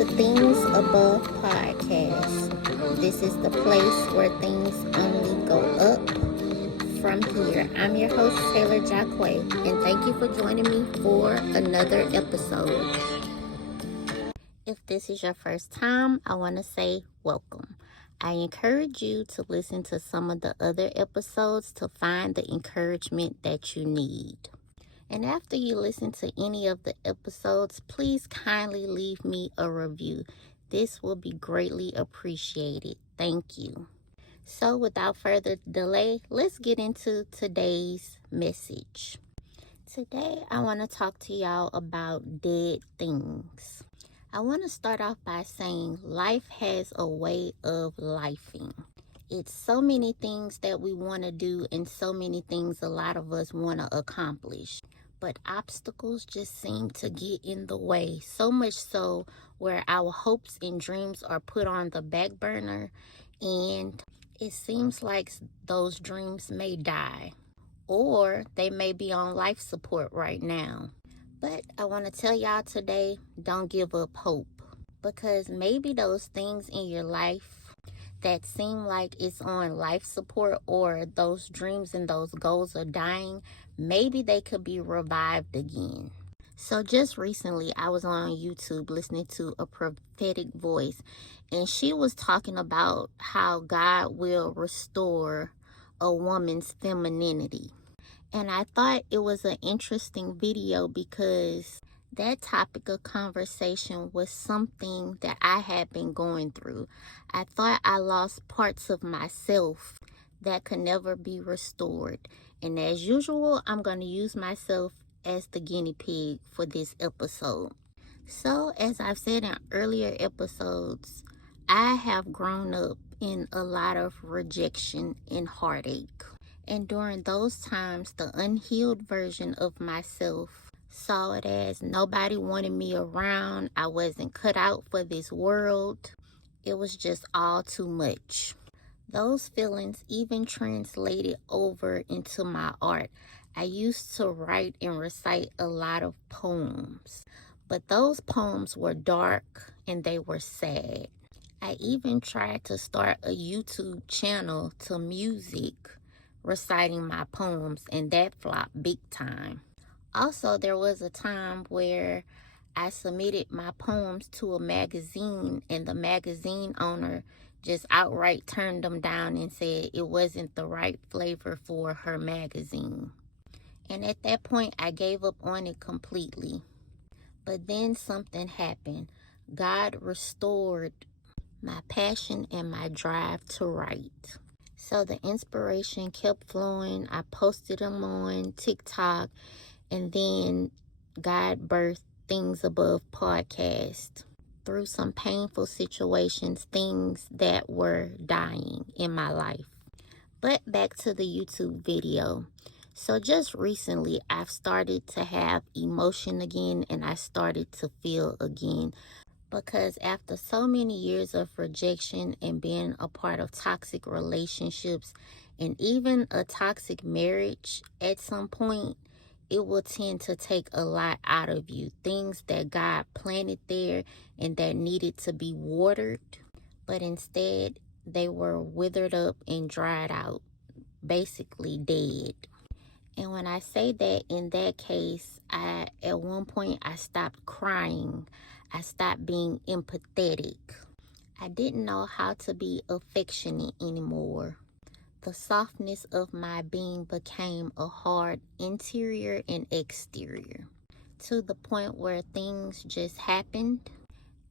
to Things Above Podcast. This is the place where things only go up from here. I'm your host, Taylar, and thank you for joining me for another episode. If this is your first time, I want to say welcome. I encourage you to listen to some of the other episodes to find the encouragement that you need. And after you listen to any of the episodes, please kindly leave me a review. This will be greatly appreciated. Thank you. So without further delay, let's get into today's message. Today, I want to talk to y'all about dead things. I want to start off by saying life has a way of lifing. It's so many things that we want to do and so many things a lot of us want to accomplish. But obstacles just seem to get in the way, so much so where our hopes and dreams are put on the back burner, and it seems like those dreams may die, or they may be on life support right now. But I want to tell y'all today, don't give up hope, because maybe those things in your life that seem like it's on life support, or those dreams and those goals are dying, maybe they could be revived again. So just recently, I was on YouTube listening to a prophetic voice, and she was talking about how God will restore a woman's femininity. And I thought it was an interesting video because that topic of conversation was something that I had been going through. I thought I lost parts of myself that could never be restored. And as usual, I'm going to use myself as the guinea pig for this episode. So, as I've said in earlier episodes, I have grown up in a lot of rejection and heartache. And during those times, the unhealed version of myself saw it as nobody wanted me around. I wasn't cut out for this world. It was just all too much. Those feelings even translated over into my art. I used to write and recite a lot of poems, but those poems were dark and they were sad. I even tried to start a YouTube channel to music reciting my poems, and that flopped big time. Also, there was a time where I submitted my poems to a magazine, and the magazine owner just outright turned them down and said it wasn't the right flavor for her magazine. And at that point, I gave up on it completely. But then something happened. God restored my passion and my drive to write. So the inspiration kept flowing. I posted them on TikTok, and then God birthed Things Above Podcast through some painful situations, things that were dying in my life. But back to the YouTube video. So just recently, I've started to have emotion again, and I started to feel again. Because after so many years of rejection and being a part of toxic relationships and even a toxic marriage, at some point, it will tend to take a lot out of you. Things that God planted there and that needed to be watered, but instead they were withered up and dried out, basically dead. And when I say that, in that case, at one point I stopped crying. I stopped being empathetic. I didn't know how to be affectionate anymore. The softness of my being became a hard interior and exterior, to the point where things just happened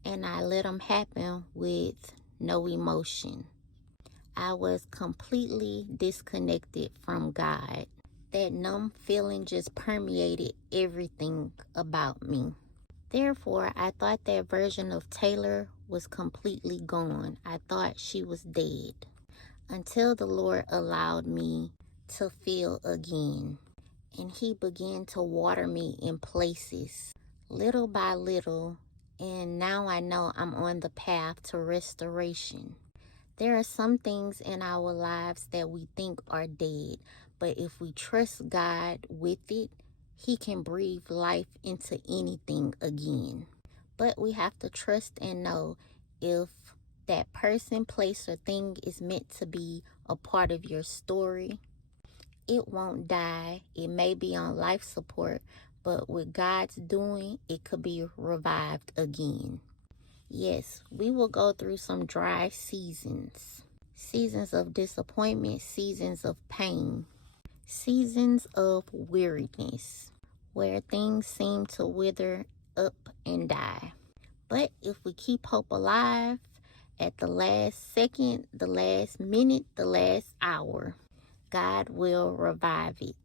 and I let them happen with no emotion. I was completely disconnected from God. That numb feeling just permeated everything about me. Therefore, I thought that version of Taylar was completely gone. I thought she was dead. Until the Lord allowed me to feel again. And He began to water me in places, little by little. And now I know I'm on the path to restoration. There are some things in our lives that we think are dead, but if we trust God with it, He can breathe life into anything again. But we have to trust and know if that person, place, or thing is meant to be a part of your story, it won't die. It may be on life support, but with God's doing, it could be revived again. Yes, we will go through some dry seasons. Seasons of disappointment, seasons of pain, seasons of weariness, where things seem to wither up and die. But if we keep hope alive, at the last second, the last minute, the last hour, God will revive it.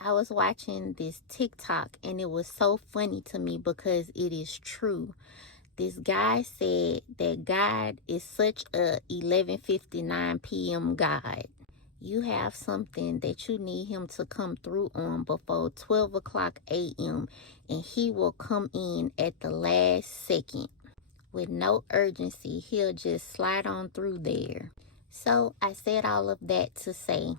I was watching this TikTok and it was so funny to me because it is true. This guy said that God is such a 11:59 p.m. God. You have something that you need him to come through on before 12 o'clock a.m. and he will come in at the last second. With no urgency, he'll just slide on through there. So I said all of that to say,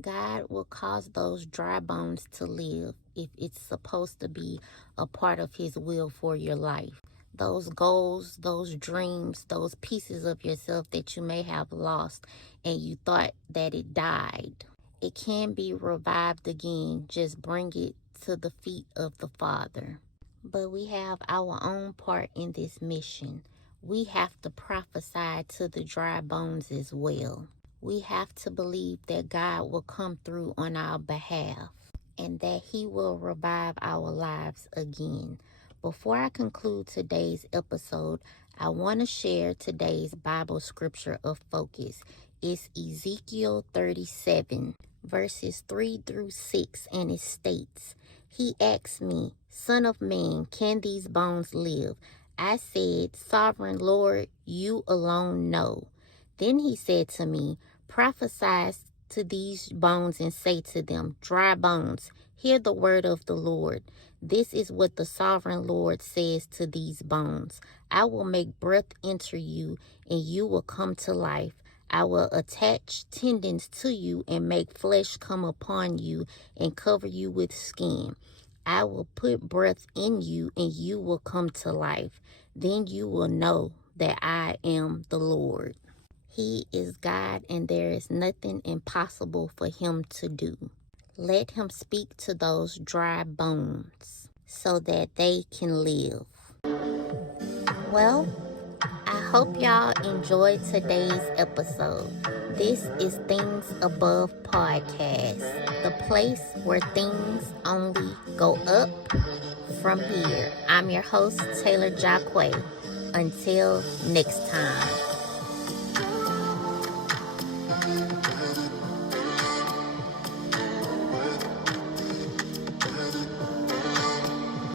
God will cause those dry bones to live if it's supposed to be a part of his will for your life. Those goals, those dreams, those pieces of yourself that you may have lost and you thought that it died, it can be revived again. Just bring it to the feet of the Father. But we have our own part in this mission. We have to prophesy to the dry bones as well. We have to believe that God will come through on our behalf and that he will revive our lives again. Before I conclude today's episode, I want to share today's Bible scripture of focus. It's Ezekiel 37, verses 3 through 6, and it states, "He asked me, 'Son of man, can these bones live?' I said, 'Sovereign Lord, you alone know.' Then he said to me, 'Prophesy to these bones and say to them, dry bones, hear the word of the Lord. This is what the sovereign Lord says to these bones. I will make breath enter you, and you will come to life. I will attach tendons to you and make flesh come upon you and cover you with skin. I will put breath in you, and you will come to life. Then you will know that I am the Lord.'" He is God, and there is nothing impossible for him to do. Let him speak to those dry bones so that they can live. Well, I hope y'all enjoyed today's episode. This is Things Above Podcast, the place where things only go up from here. I'm your host, Taylar Jacque. Until next time.